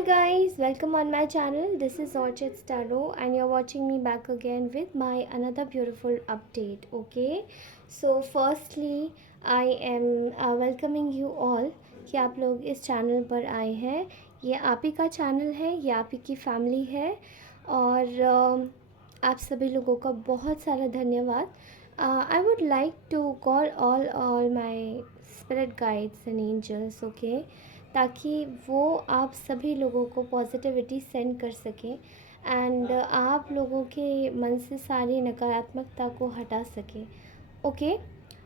Hi guys, welcome on my channel. This is Orchid Starro and you're watching me back again with my another beautiful update. Okay, so firstly I am welcoming you all कि आप लोग इस channel पर आए हैं. ये आप ही का चैनल है, ये आप ही की फैमिली है और आप सभी लोगों का बहुत सारा धन्यवाद. I would like to call all my spirit guides and angels, okay, ताकि वो आप सभी लोगों को पॉजिटिविटी सेंड कर सकें एंड आप लोगों के मन से सारी नकारात्मकता को हटा सकें. Okay,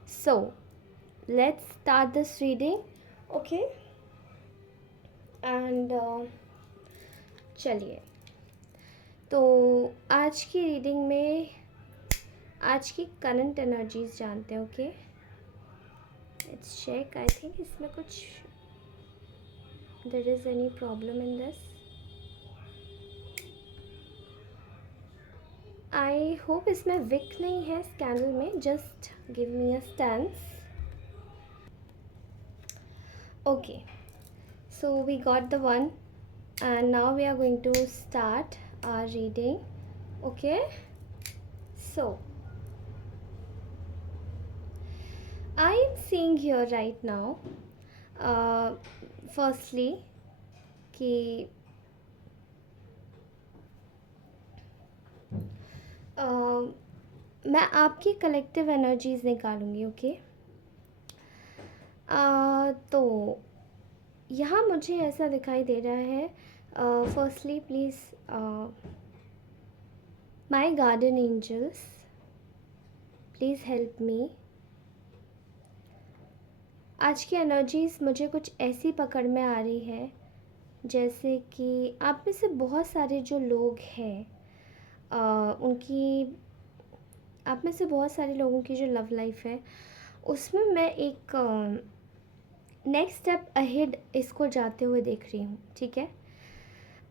so let's start this reading. Okay, and चलिए, तो आज की रीडिंग में आज की करंट एनर्जीज जानते हैं. Okay, let's check. I think इसमें कुछ there is any problem in this. I hope इसमें विक नहीं है इस कैंडल में. Just give me a stance. Okay, so we got the one and now we are going to start our reading. Okay, so I am seeing here right now firstly कि मैं आपकी collective energies निकालूंगी. Okay, तो यहाँ मुझे ऐसा दिखाई दे रहा है. Firstly please my guardian angels, please help me. आज की एनर्जीज़ मुझे कुछ ऐसी पकड़ में आ रही है जैसे कि आप में से बहुत सारे जो लोग हैं आप में से बहुत सारे लोगों की जो लव लाइफ है उसमें मैं एक नेक्स्ट स्टेप अहेड इसको जाते हुए देख रही हूँ. ठीक है,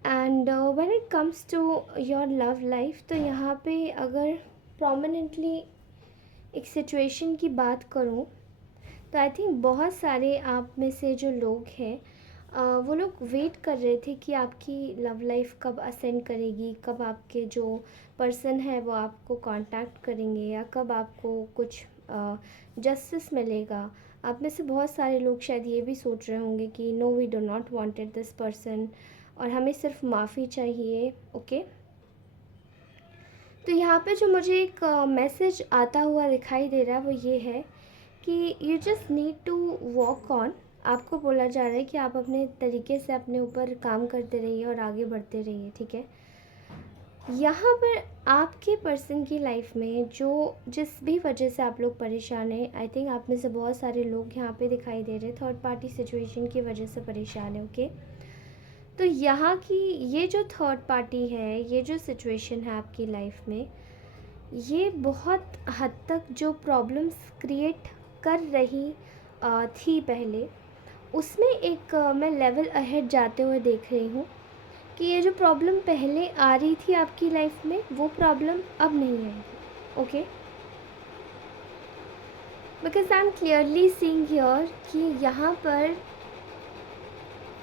and when it comes to your love life, तो यहाँ पे अगर प्रोमिनेंटली एक सिचुएशन की बात करूँ तो आई थिंक बहुत सारे आप में से जो लोग हैं वो लोग वेट कर रहे थे कि आपकी लव लाइफ कब असेंड करेगी, कब आपके जो पर्सन है वो आपको कांटेक्ट करेंगे या कब आपको कुछ जस्टिस मिलेगा. आप में से बहुत सारे लोग शायद ये भी सोच रहे होंगे कि no, we do not wanted this person और हमें सिर्फ माफ़ी चाहिए. ओके, तो यहाँ पे जो मुझे एक मैसेज आता हुआ दिखाई दे रहा है वो ये है कि you just need to walk on. आपको बोला जा रहा है कि आप अपने तरीके से अपने ऊपर काम करते रहिए और आगे बढ़ते रहिए. ठीक है, यहाँ पर आपके पर्सन की लाइफ में जो जिस भी वजह से आप लोग परेशान हैं, आई थिंक आप में से बहुत सारे लोग यहाँ पे दिखाई दे रहे हैं थर्ड पार्टी सिचुएशन की वजह से परेशान है. ओके, तो यहाँ की ये जो थर्ड पार्टी है, ये जो सिचुएशन है आपकी लाइफ में, ये बहुत हद तक जो प्रॉब्लम्स क्रिएट कर रही थी पहले, उसमें एक मैं लेवल अहेड जाते हुए देख रही हूँ कि ये जो प्रॉब्लम पहले आ रही थी आपकी लाइफ में वो प्रॉब्लम अब नहीं आएगी. Okay, because I am clearly seeing here कि यहाँ पर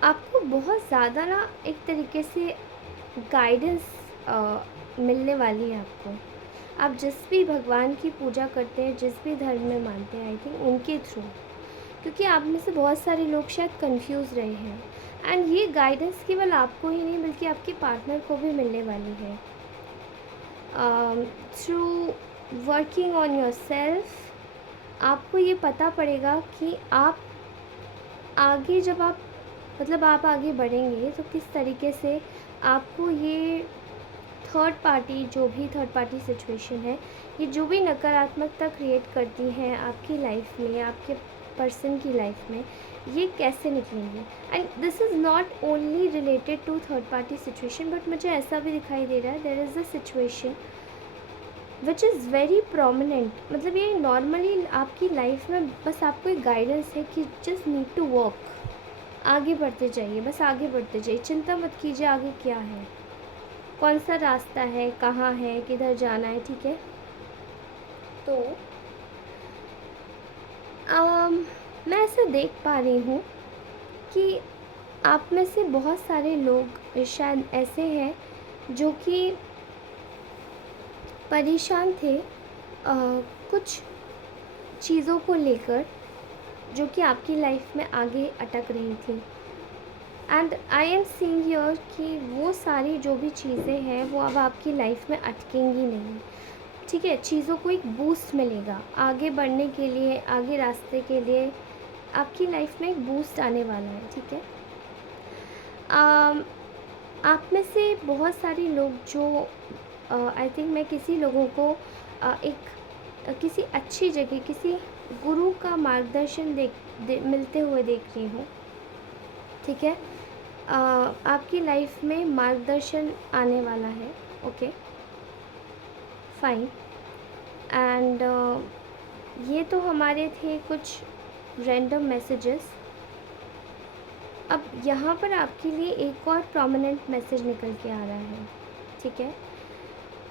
आपको बहुत ज़्यादा ना एक तरीके से गाइडेंस मिलने वाली है आपको. आप जिस भी भगवान की पूजा करते हैं, जिस भी धर्म में मानते हैं, आई थिंक उनके थ्रू, क्योंकि आप में से बहुत सारे लोग शायद कंफ्यूज रहे हैं एंड ये गाइडेंस केवल आपको ही नहीं बल्कि आपके पार्टनर को भी मिलने वाली है. Through working on your self आपको ये पता पड़ेगा कि आप आगे जब आप आगे बढ़ेंगे तो किस तरीके से आपको ये थर्ड पार्टी, जो भी थर्ड पार्टी सिचुएशन है, ये जो भी नकारात्मकता क्रिएट करती हैं आपकी लाइफ में, आपके पर्सन की लाइफ में, ये कैसे निकलेंगे. And this is not only related to third party situation, but मुझे ऐसा भी दिखाई दे रहा है there is a situation which is very prominent. मतलब ये नॉर्मली आपकी लाइफ में बस आपको एक गाइडेंस है कि जस्ट नीड टू वर्क, आगे बढ़ते जाइए, बस आगे बढ़ते जाइए, चिंता मत कीजिए आगे क्या है, कौन सा रास्ता है, कहाँ है, किधर जाना है. ठीक है, तो मैं ऐसा देख पा रही हूँ कि आप में से बहुत सारे लोग शायद ऐसे हैं जो कि परेशान थे कुछ चीज़ों को लेकर, जो कि आपकी लाइफ में आगे अटक रही थी। And I am seeing here कि वो सारी जो भी चीज़ें हैं वो अब आपकी लाइफ में अटकेंगी नहीं। ठीक है, चीज़ों को एक बूस्ट मिलेगा आगे बढ़ने के लिए, आगे रास्ते के लिए आपकी लाइफ में एक बूस्ट आने वाला है। ठीक है, आप में से बहुत सारे लोग जो आई थिंक मैं किसी लोगों को किसी अच्छी जगह, किसी गुरु का मार्गदर्शन मिलते हुए देख रही हूँ। ठीक है, आपकी लाइफ में मार्गदर्शन आने वाला है। Okay, fine. एंड ये तो हमारे थे कुछ रैंडम मैसेजेस। अब यहाँ पर आपके लिए एक और प्रोमिनेंट मैसेज निकल के आ रहा है। ठीक है,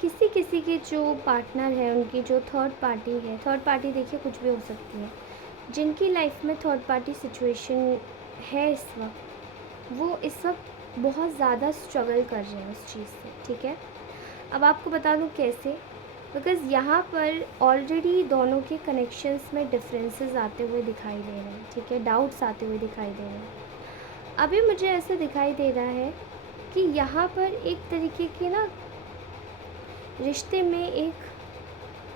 किसी किसी के जो पार्टनर है, उनकी जो थर्ड पार्टी है, थर्ड पार्टी देखिए कुछ भी हो सकती है, जिनकी लाइफ में थर्ड पार्टी सिचुएशन है इस वक्त, वो इस वक्त बहुत ज़्यादा स्ट्रगल कर रहे हैं उस चीज़ से। ठीक है, अब आपको बता दूँ कैसे, बिकॉज़ यहाँ पर ऑलरेडी दोनों के कनेक्शंस में डिफरेंसेस आते हुए दिखाई दे रहे हैं। ठीक है, डाउट्स आते हुए दिखाई दे रहे हैं। अभी मुझे ऐसा दिखाई दे रहा है कि यहाँ पर एक तरीके की ना रिश्ते में एक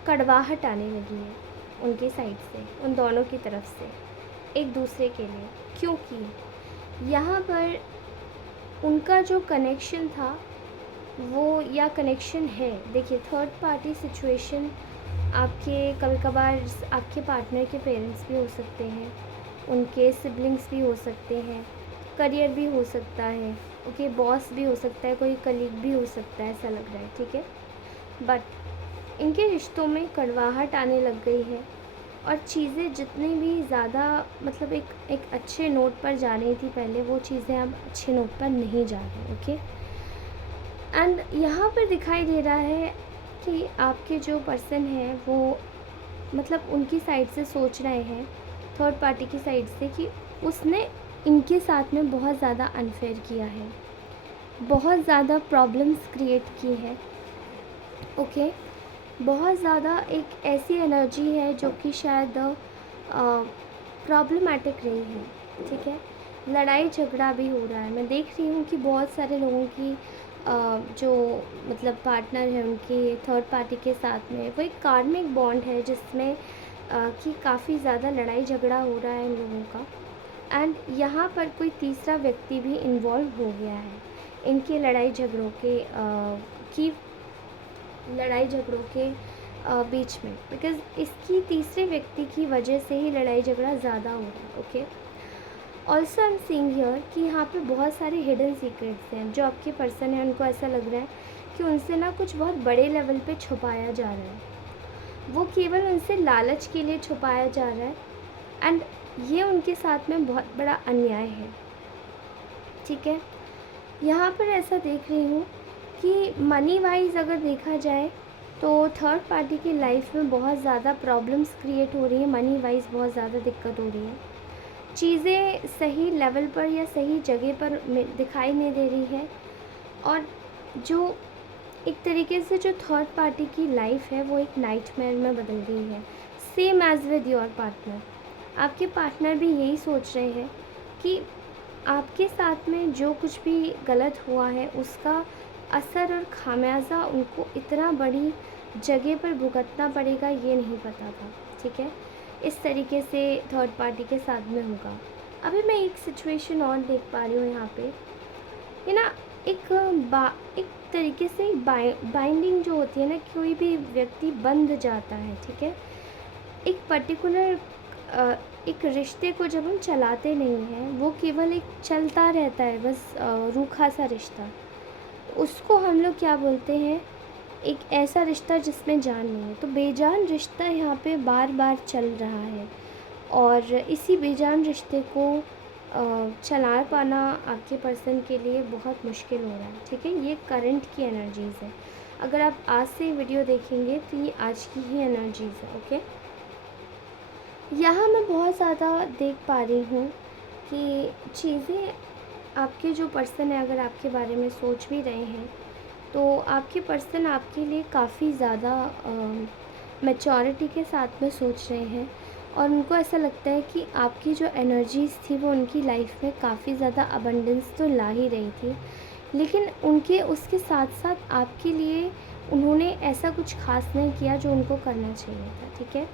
कड़वाहट आने लगी है उनके साइड से, उन दोनों की तरफ से एक दूसरे के लिए, क्योंकि यहाँ पर उनका जो कनेक्शन था वो, या कनेक्शन है, देखिए थर्ड पार्टी सिचुएशन आपके कभी कभार आपके पार्टनर के पेरेंट्स भी हो सकते हैं, उनके सिबलिंग्स भी हो सकते हैं, करियर भी हो सकता है, ओके, बॉस भी हो सकता है, कोई कलीग भी हो सकता है, ऐसा लग रहा है। ठीक है, बट इनके रिश्तों में कड़वाहट आने लग गई है और चीज़ें जितनी भी ज़्यादा मतलब एक अच्छे नोट पर जा रही थी पहले, वो चीज़ें अब अच्छे नोट पर नहीं जा रही। ओके, एंड यहाँ पर दिखाई दे रहा है कि आपके जो पर्सन है वो मतलब उनकी साइड से सोच रहे हैं, थर्ड पार्टी की साइड से, कि उसने इनके साथ में बहुत ज़्यादा अनफेयर किया है, बहुत ज़्यादा प्रॉब्लम्स क्रिएट की हैं। ओके, बहुत ज़्यादा एक ऐसी एनर्जी है जो कि शायद प्रॉब्लमैटिक रही है। ठीक है, लड़ाई झगड़ा भी हो रहा है। मैं देख रही हूँ कि बहुत सारे लोगों की जो मतलब पार्टनर है उनके थर्ड पार्टी के साथ में वो एक कार्मिक बॉन्ड है, जिसमें कि काफ़ी ज़्यादा लड़ाई झगड़ा हो रहा है इन लोगों का। एंड यहाँ पर कोई तीसरा व्यक्ति भी इन्वॉल्व हो गया है इनके लड़ाई झगड़ों के बीच में, बिकॉज़ इसकी तीसरे व्यक्ति की वजह से ही लड़ाई झगड़ा ज़्यादा हो रहा है। Okay, also I am seeing here कि यहाँ पे बहुत सारे हिडन सीक्रेट्स हैं। जो आपके पर्सन है उनको ऐसा लग रहा है कि उनसे ना कुछ बहुत बड़े लेवल पे छुपाया जा रहा है, वो केवल उनसे लालच के लिए छुपाया जा रहा है। एंड ये उनके साथ में बहुत बड़ा अन्याय है। ठीक है, यहाँ पर ऐसा देख रही हूँ कि मनी वाइज अगर देखा जाए तो थर्ड पार्टी की लाइफ में बहुत ज़्यादा प्रॉब्लम्स क्रिएट हो रही हैं, मनी वाइज बहुत ज़्यादा दिक्कत हो रही है, चीज़ें सही लेवल पर या सही जगह पर दिखाई नहीं दे रही है। और जो एक तरीके से जो थर्ड पार्टी की लाइफ है वो एक नाइटमेयर में बदल गई है, same as with your partner. आपके पार्टनर भी यही सोच रहे हैं कि आपके साथ में जो कुछ भी गलत हुआ है उसका असर और खामियाजा उनको इतना बड़ी जगह पर भुगतना पड़ेगा, ये नहीं पता था। ठीक है, इस तरीके से थर्ड पार्टी के साथ में होगा। अभी मैं एक सिचुएशन और देख पा रही हूँ यहाँ पे, ये ना एक तरीके से बाइंडिंग जो होती है ना, कोई भी व्यक्ति बंध जाता है। ठीक है, एक पर्टिकुलर एक रिश्ते को जब हम चलाते नहीं हैं, वो केवल एक चलता रहता है बस, रूखा सा रिश्ता, उसको हम लोग क्या बोलते हैं, एक ऐसा रिश्ता जिसमें जान नहीं है। तो बेजान रिश्ता यहाँ पे बार बार चल रहा है और इसी बेजान रिश्ते को चला पाना आपके पर्सन के लिए बहुत मुश्किल हो रहा है। ठीक है, ये करंट की एनर्जीज़ है। अगर आप आज से वीडियो देखेंगे तो ये आज की ही एनर्जीज़ है। ओके, यहाँ मैं बहुत ज़्यादा देख पा रही हूँ कि चीज़ें आपके जो पर्सन है अगर आपके बारे में सोच भी रहे हैं, तो आपके पर्सन आपके लिए काफ़ी ज़्यादा मैच्योरिटी के साथ में सोच रहे हैं, और उनको ऐसा लगता है कि आपकी जो एनर्जीज़ थी वो उनकी लाइफ में काफ़ी ज़्यादा अबंडेंस तो ला ही रही थी, लेकिन उनके उसके साथ साथ आपके लिए उन्होंने ऐसा कुछ ख़ास नहीं किया जो उनको करना चाहिए था, ठीक है।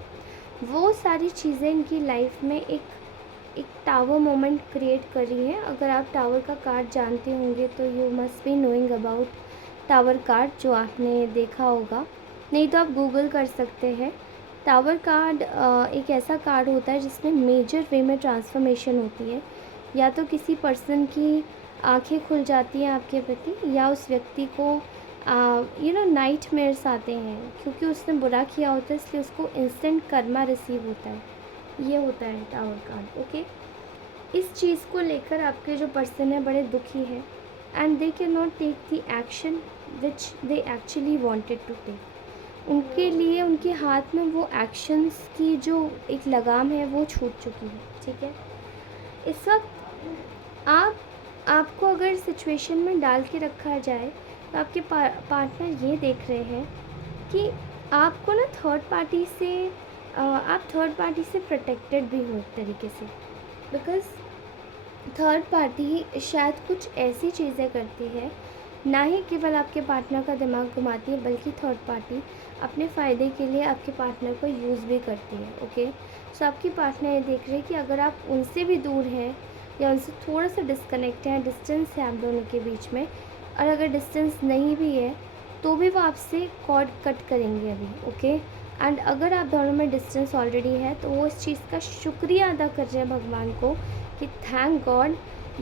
वो सारी चीज़ें इनकी लाइफ में एक टावर मोमेंट क्रिएट कर रही हैं। अगर आप टावर का कार्ड जानते होंगे तो you must be knowing about tower card, जो आपने देखा होगा, नहीं तो आप गूगल कर सकते हैं। टावर कार्ड एक ऐसा कार्ड होता है जिसमें मेजर वे में ट्रांसफॉर्मेशन होती है। या तो किसी पर्सन की आंखें खुल जाती हैं आपके प्रति, या उस व्यक्ति को नाइटमेयर्स आते हैं क्योंकि उसने बुरा किया होता है, इसलिए उसको इंस्टेंट कर्मा रिसीव होता है। ये होता है टावर कार्ड, ओके। इस चीज़ को लेकर आपके जो पर्सन है बड़े दुखी हैं, and they can not take the action which they actually wanted to take. उनके लिए उनके हाथ में वो एक्शंस की जो एक लगाम है वो छूट चुकी है, ठीक है। इस वक्त आपको अगर सिचुएशन में डाल के रखा जाए तो आपके पार्टनर ये देख रहे हैं कि आपको ना आप थर्ड पार्टी से प्रोटेक्टेड भी हो एक तरीके से, बिकॉज़ थर्ड पार्टी शायद कुछ ऐसी चीज़ें करती है, ना ही केवल आपके पार्टनर का दिमाग घुमाती है, बल्कि थर्ड पार्टी अपने फ़ायदे के लिए आपके पार्टनर को यूज़ भी करती है, ओके। सो आपकी पार्टनर ये देख रहे हैं कि अगर आप उनसे भी दूर हैं या उनसे थोड़ा सा डिस्कनेक्ट है, डिस्टेंस है आप दोनों के बीच में, और अगर डिस्टेंस नहीं भी है तो भी वो आपसे कॉर्ड कट करेंगे अभी, ओके। एंड अगर आप दोनों में डिस्टेंस ऑलरेडी है तो वो इस चीज़ का शुक्रिया अदा कर रहे हैं भगवान को कि थैंक गॉड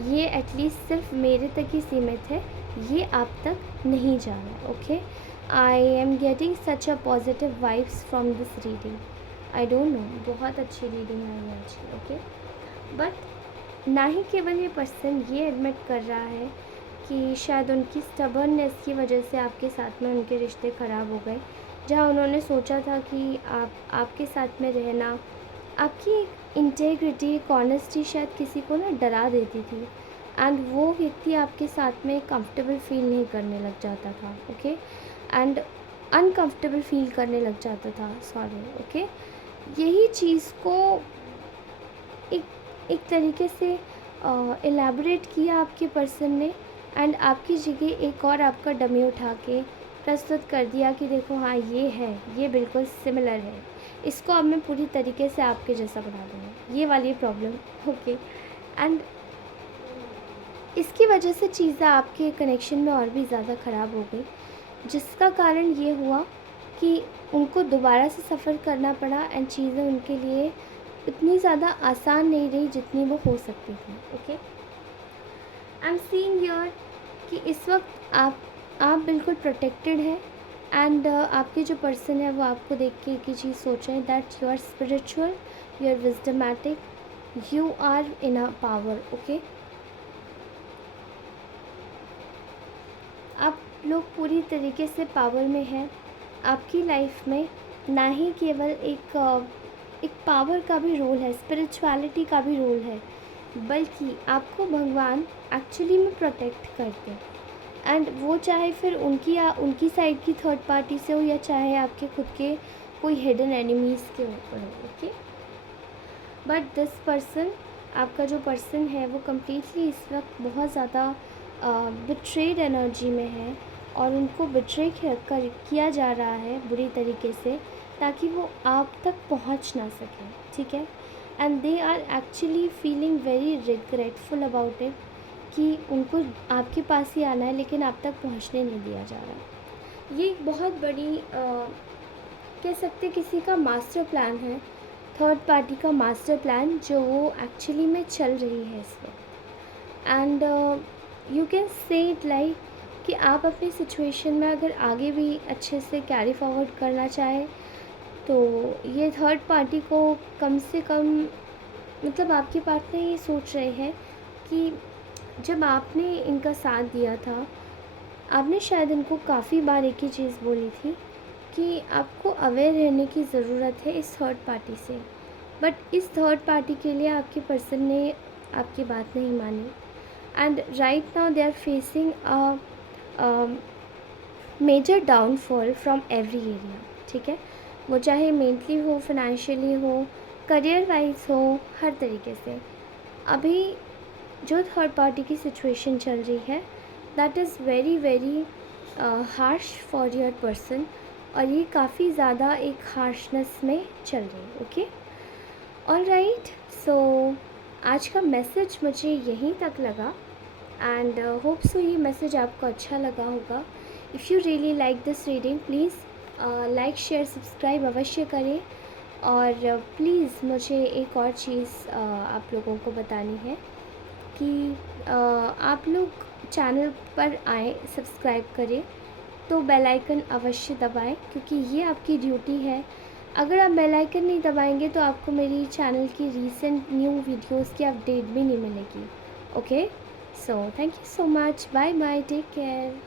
ये एटलीस्ट सिर्फ मेरे तक ही सीमित है, ये आप तक नहीं जा रहा है, okay. I am getting such a positive vibes from this reading. I don't know, बहुत अच्छी रीडिंग आई है आज की, ओके। बट ना ही केवल ये पर्सन ये एडमिट कर रहा है कि शायद उनकी स्टबर्ननेस की वजह से आपके साथ में उनके रिश्ते ख़राब हो गए, जहाँ उन्होंने सोचा था कि आपके साथ में रहना, आपकी इंटेग्रिटी, एक ऑनेस्टी शायद किसी को ना डरा देती थी, एंड वो व्यक्ति आपके साथ में कंफर्टेबल फील नहीं करने लग जाता था, ओके, एंड अनकंफर्टेबल फील करने लग जाता था, सॉरी, ओके। यही चीज़ को एक तरीके से एलैबोरेट किया आपके पर्सन ने, एंड आपकी जगह एक और आपका डमी उठा के प्रस्तुत कर दिया कि देखो हाँ ये है, ये बिल्कुल सिमिलर है, इसको अब मैं पूरी तरीके से आपके जैसा बना दूँगा, ये वाली प्रॉब्लम, ओके। एंड इसकी वजह से चीज़ें आपके कनेक्शन में और भी ज़्यादा ख़राब हो गई, जिसका कारण ये हुआ कि उनको दोबारा से सफ़र करना पड़ा, एंड चीज़ें उनके लिए इतनी ज़्यादा आसान नहीं रही जितनी वो हो सकती थी, okay. I am seeing here कि इस वक्त आप बिल्कुल प्रोटेक्टेड हैं, एंड आपके जो पर्सन है वो आपको देख के एक ही चीज़ सोच रहे हैं, that you are spiritual, you are wisdomatic, you are in a power, okay. आप लोग पूरी तरीके से पावर में हैं। आपकी लाइफ में ना ही केवल एक पावर का भी रोल है, स्पिरिचुअलिटी का भी रोल है, बल्कि आपको भगवान एक्चुअली में प्रोटेक्ट करते हैं, एंड वो चाहे फिर उनकी या उनकी साइड की थर्ड पार्टी से हो, या चाहे आपके खुद के कोई हिडन एनिमीज़ के ऊपर हो, ओके। बट दिस पर्सन, आपका जो पर्सन है वो कम्प्लीटली इस वक्त बहुत ज़्यादा बिट्रेड एनर्जी में है, और उनको बिट्रे किया जा रहा है बुरी तरीके से, ताकि वो आप तक पहुंच ना सकें, ठीक है। And they are actually feeling very regretful about it कि उनको आपके पास ही आना है लेकिन आप तक पहुंचने नहीं दिया जा रहा। ये एक बहुत बड़ी कह सकते किसी का मास्टर प्लान है, थर्ड पार्टी का मास्टर प्लान, जो वो एक्चुअली में चल रही है इस वक्त। And you can say it like कि आप अपनी सिचुएशन में अगर आगे भी अच्छे से कैरी फॉरवर्ड करना चाहें तो ये थर्ड पार्टी को कम से कम, मतलब आपके पार्टनर ये सोच रहे हैं कि जब आपने इनका साथ दिया था, आपने शायद इनको काफ़ी बार एक ही चीज़ बोली थी कि आपको अवेयर रहने की ज़रूरत है इस थर्ड पार्टी से, बट इस थर्ड पार्टी के लिए आपके पर्सन ने आपकी बात नहीं मानी, and right now they are facing a major downfall from every area, ठीक है, वो चाहे मेंटली हो, फाइनेंशियली हो, करियर वाइज हो, हर तरीके से। अभी जो थर्ड पार्टी की सिचुएशन चल रही है that is very very harsh for your person, और ये काफ़ी ज़्यादा एक हार्शनेस में चल रही है। ओके, ऑल राइट, सो आज का मैसेज मुझे यहीं तक लगा, एंड होप सो ये मैसेज आपको अच्छा लगा होगा। If you really like this reading, please like share subscribe अवश्य करें। और प्लीज़ मुझे एक और चीज़ आप लोगों को बतानी है कि आप लोग चैनल पर आएँ, सब्सक्राइब करें, तो बेल आइकन अवश्य दबाएं, क्योंकि ये आपकी ड्यूटी है। अगर आप बेल आइकन नहीं दबाएंगे तो आपको मेरी चैनल की रीसेंट न्यू वीडियोस की अपडेट भी नहीं मिलेगी। Okay, so thank you so much, bye bye, take care.